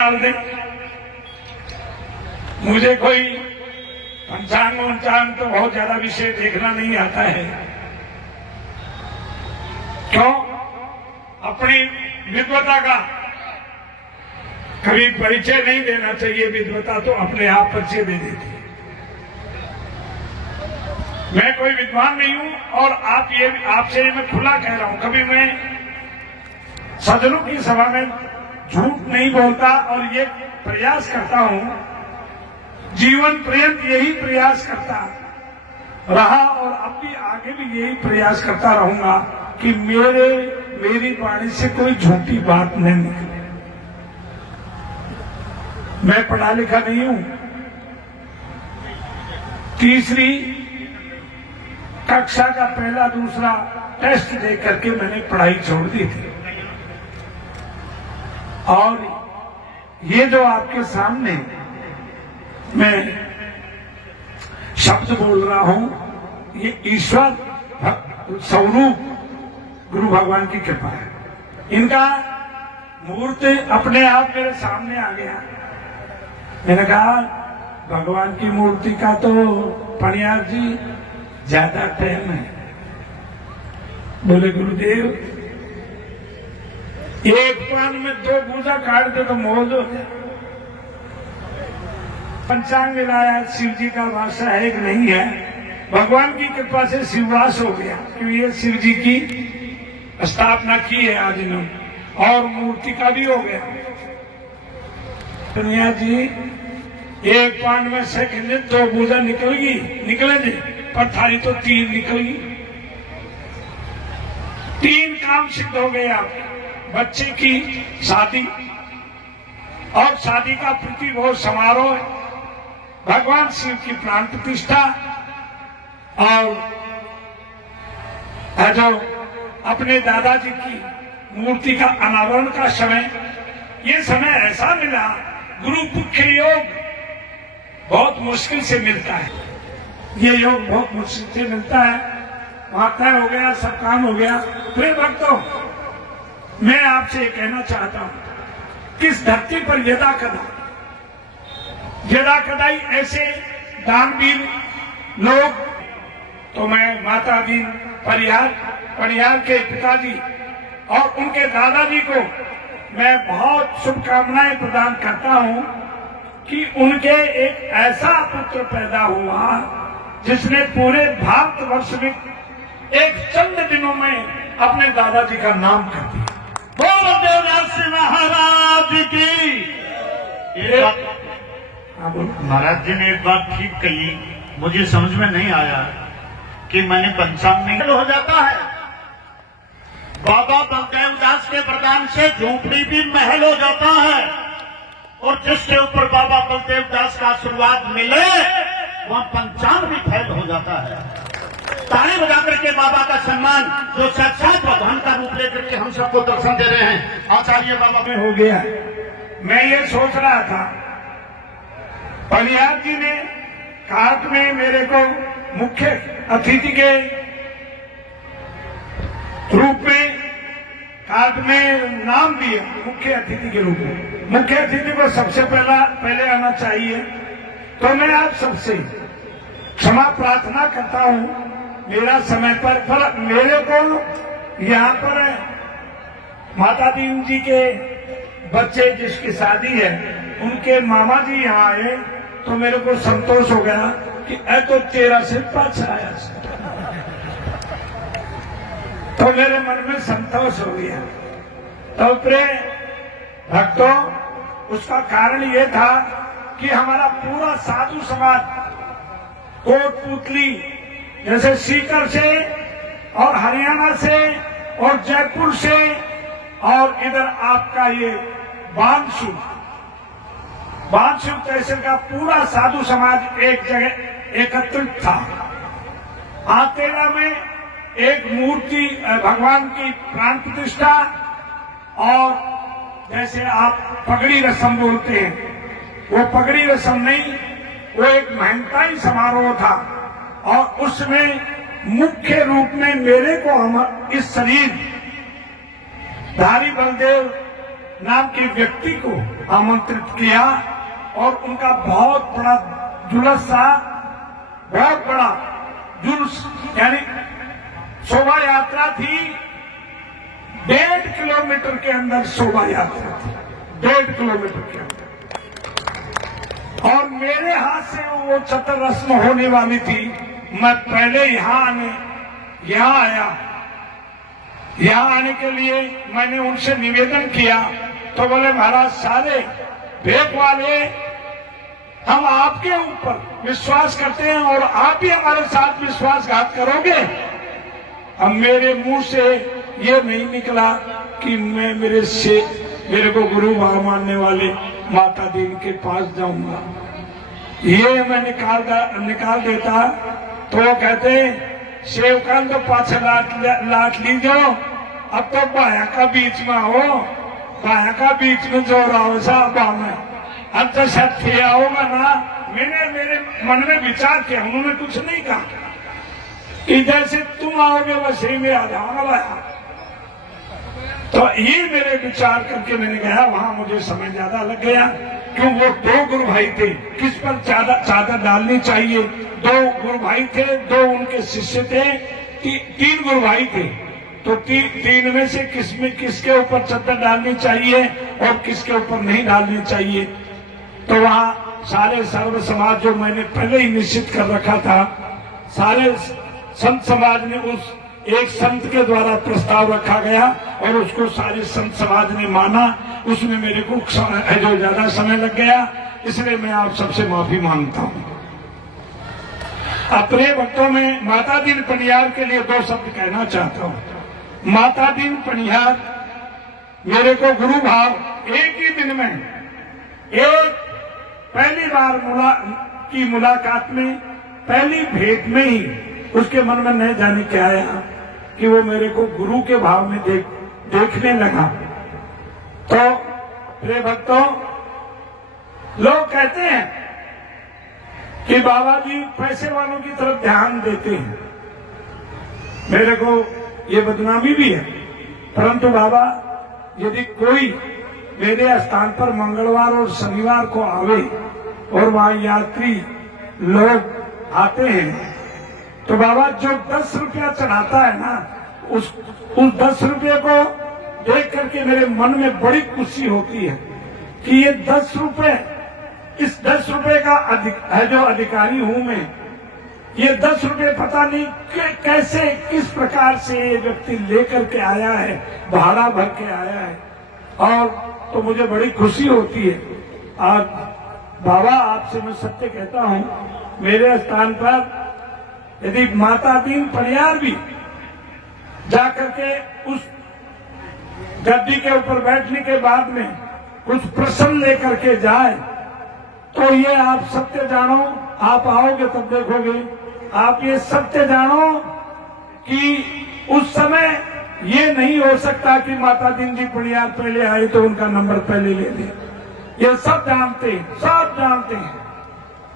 डाल दे। मुझे कोई पंचांग उंचांग तो बहुत ज्यादा विषय देखना नहीं आता है। क्यों? अपनी विद्वता का कभी परिचय नहीं देना चाहिए। विद्वता तो अपने आप परिचय दे देती है। मैं कोई विद्वान नहीं हूं और आपसे मैं खुला कह रहा हूं, कभी मैं सदनों की सभा में झूठ नहीं बोलता और ये प्रयास करता हूं, जीवन पर्यंत यही प्रयास करता रहा और अब भी आगे भी यही प्रयास करता रहूंगा कि मेरी वाणी से कोई झूठी बात नहीं निकले। मैं पढ़ा लिखा नहीं हूं। तीसरी कक्षा का पहला दूसरा टेस्ट दे करके मैंने पढ़ाई छोड़ दी थी। और ये जो आपके सामने मैं शब्द बोल रहा हूं, ये ईश्वर स्वरूप गुरु भगवान की कृपा है। इनका मूर्ति अपने आप मेरे सामने आ गया। मैंने कहा भगवान की मूर्ति का तो पणियार जी ज्यादा टाइम है। बोले गुरुदेव, एक पान में 2 पूजा काट दे तो मौज हो जाए। पंचांग मिलाया, शिव जी का वास है कि नहीं है। भगवान की कृपा से शिववास हो गया, क्योंकि ये शिव जी की स्थापना की है आज इन्होंने, और मूर्ति का भी हो गया। दुनिया जी एक पान में सेकंड 2 पूजा निकलेगी, पर थारी तो 3 निकलेगी। 3 काम सिद्ध हो गए आपके। बच्चे की शादी और शादी का प्रतिभोग समारोह, भगवान शिव की प्राण प्रतिष्ठा और जो अपने दादाजी की मूर्ति का अनावरण का समय, ये समय ऐसा मिला। गुरु पुत्र योग बहुत मुश्किल से मिलता है। ये योग बहुत मुश्किल से मिलता है। वहां तय हो गया, सब काम हो गया। प्रिय भक्तों, मैं आपसे कहना चाहता हूं, किस धरती पर यदा कदाई ऐसे दानवीर लोग, तो मैं माता दीन परिहार के पिताजी और उनके दादाजी को मैं बहुत शुभकामनाएं प्रदान करता हूं कि उनके एक ऐसा पुत्र पैदा हुआ जिसने पूरे भारतवर्ष में एक चंद दिनों में अपने दादाजी का नाम कर दिया। बोलो देवदास महाराज की। महाराज जी ने एक बात ठीक कही, मुझे समझ में नहीं आया कि मैंने पंचांग नहीं हो जाता है। बाबा बलदेव दास के वरदान से झोपड़ी भी महल हो जाता है, और जिसके ऊपर बाबा बलदेव दास का आशीर्वाद मिले वह पंचांग भी फैल हो जाता है। ताली बजा करके बाबा का सम्मान, जो साक्षात भगवान का रूप लेकर के हम सबको दर्शन दे रहे हैं, आचार्य बाबा में हो गया। मैं ये सोच रहा था, परिहार जी ने काट में मेरे को मुख्य अतिथि के रूप में काट में नाम दिया, मुख्य अतिथि के रूप में। मुख्य अतिथि को सबसे पहले आना चाहिए। तो मैं आप सबसे क्षमा प्रार्थना करता हूं, मेरा समय पर मेरे को यहाँ पर माता दीन जी के बच्चे जिसकी शादी है, उनके मामा जी यहाँ आए, तो मेरे को संतोष हो गया कि तो तेरा से पाछा आया। तो मेरे मन में संतोष हो गया। तो प्रिय भक्तों, उसका कारण ये था कि हमारा पूरा साधु समाज कोटपुतली जैसे सीकर से और हरियाणा से और जयपुर से और इधर आपका ये बांसु तहसील का पूरा साधु समाज एक जगह एकत्रित था। आतेला में एक मूर्ति भगवान की प्राण प्रतिष्ठा, और जैसे आप पगड़ी रस्म बोलते हैं, वो पगड़ी रस्म नहीं, वो एक महंताई समारोह था। और उसमें मुख्य रूप में मेरे को हम इस शरीर धारी बलदेव नाम के व्यक्ति को आमंत्रित किया और उनका बहुत बड़ा जुलूस था, बहुत बड़ा जुलूस यानी शोभा यात्रा थी। 1.5 किलोमीटर के अंदर शोभा यात्रा थी, 1.5 किलोमीटर के अंदर। और मेरे हाथ से वो छतर रस्म होने वाली थी। मैं पहले यहाँ आया। यहाँ आने के लिए मैंने उनसे निवेदन किया तो बोले महाराज सारे भेद वाले हम आपके ऊपर विश्वास करते हैं और आप भी हमारे साथ विश्वासघात करोगे। अब मेरे मुंह से ये नहीं निकला कि मैं मेरे को गुरु भाव मानने वाले माता दीन के पास जाऊंगा। ये मैं निकाल देता तो वो कहते सेवकान तो पाछे लाट लीजो, अब तो बाया का बीच में हो, बाया का बीच में जो रहो साहब में अब तो सब थे आओगा ना। मेरे मन में विचार किया, उन्होंने कुछ नहीं कहा कि जैसे तुम आओगे वैसे ही मैं आ जाऊंगा भाया। तो ये मेरे विचार करके मैंने कहा, वहां मुझे समय ज्यादा लग गया क्यों वो 2 गुरु भाई थे, किस पर चादर डालनी चाहिए। 2 गुरु भाई थे, 2 उनके शिष्य थे, 3 गुरु भाई थे। तो 3 में से किसके ऊपर चादर डालनी चाहिए और किसके ऊपर नहीं डालनी चाहिए। तो वहां सारे सर्व समाज जो मैंने पहले ही निश्चित कर रखा था, सारे संत समाज ने उस एक संत के द्वारा प्रस्ताव रखा गया और उसको सारे संत समाज ने माना। उसमें मेरे को जो ज्यादा समय लग गया, इसलिए मैं आप सबसे माफी मांगता हूं। अपने भक्तों में माता दीन पनिहार के लिए 2 शब्द कहना चाहता हूं। माता दीन पनिहार मेरे को गुरु भाव एक ही दिन में, एक पहली बार की मुलाकात में, पहली भेंट में ही उसके मन में नहीं जाने क्या आया कि वो मेरे को गुरु के भाव में देखने लगा। तो प्रिय भक्तों, लोग कहते हैं कि बाबा जी पैसे वालों की तरफ ध्यान देते हैं। मेरे को ये बदनामी भी है, परंतु बाबा यदि कोई मेरे स्थान पर मंगलवार और शनिवार को आवे और वहां यात्री लोग आते हैं तो बाबा जो 10 रुपया चढ़ाता है ना, उस 10 रुपये को देख करके मेरे मन में बड़ी खुशी होती है कि ये 10 रुपये, इस 10 रुपये का है जो अधिकारी हूं मैं। ये 10 रुपये पता नहीं कैसे किस प्रकार से ये व्यक्ति लेकर के आया है, भाड़ा भर के आया है, और तो मुझे बड़ी खुशी होती है। और बाबा आपसे मैं सत्य कहता हूं, मेरे स्थान पर यदि माता दीन पनिहार भी जाकर के उस गद्दी के ऊपर बैठने के बाद में कुछ प्रश्न लेकर के जाए तो ये आप सत्य जानो, आप आओगे तब देखोगे, आप ये सत्य जानो कि उस समय ये नहीं हो सकता कि माता दीन जी पनिहार पहले आए तो उनका नंबर पहले ले ले। ये सब जानते हैं, सब जानते हैं।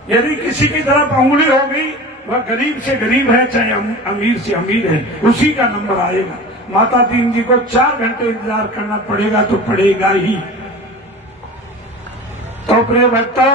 यदि किसी की तरफ उंगली हो गई, वह गरीब से गरीब है चाहे अमीर से अमीर है, उसी का नंबर आएगा। माता दीन जी को 4 घंटे इंतजार करना पड़ेगा तो पड़ेगा ही। तो प्रिय भक्तों,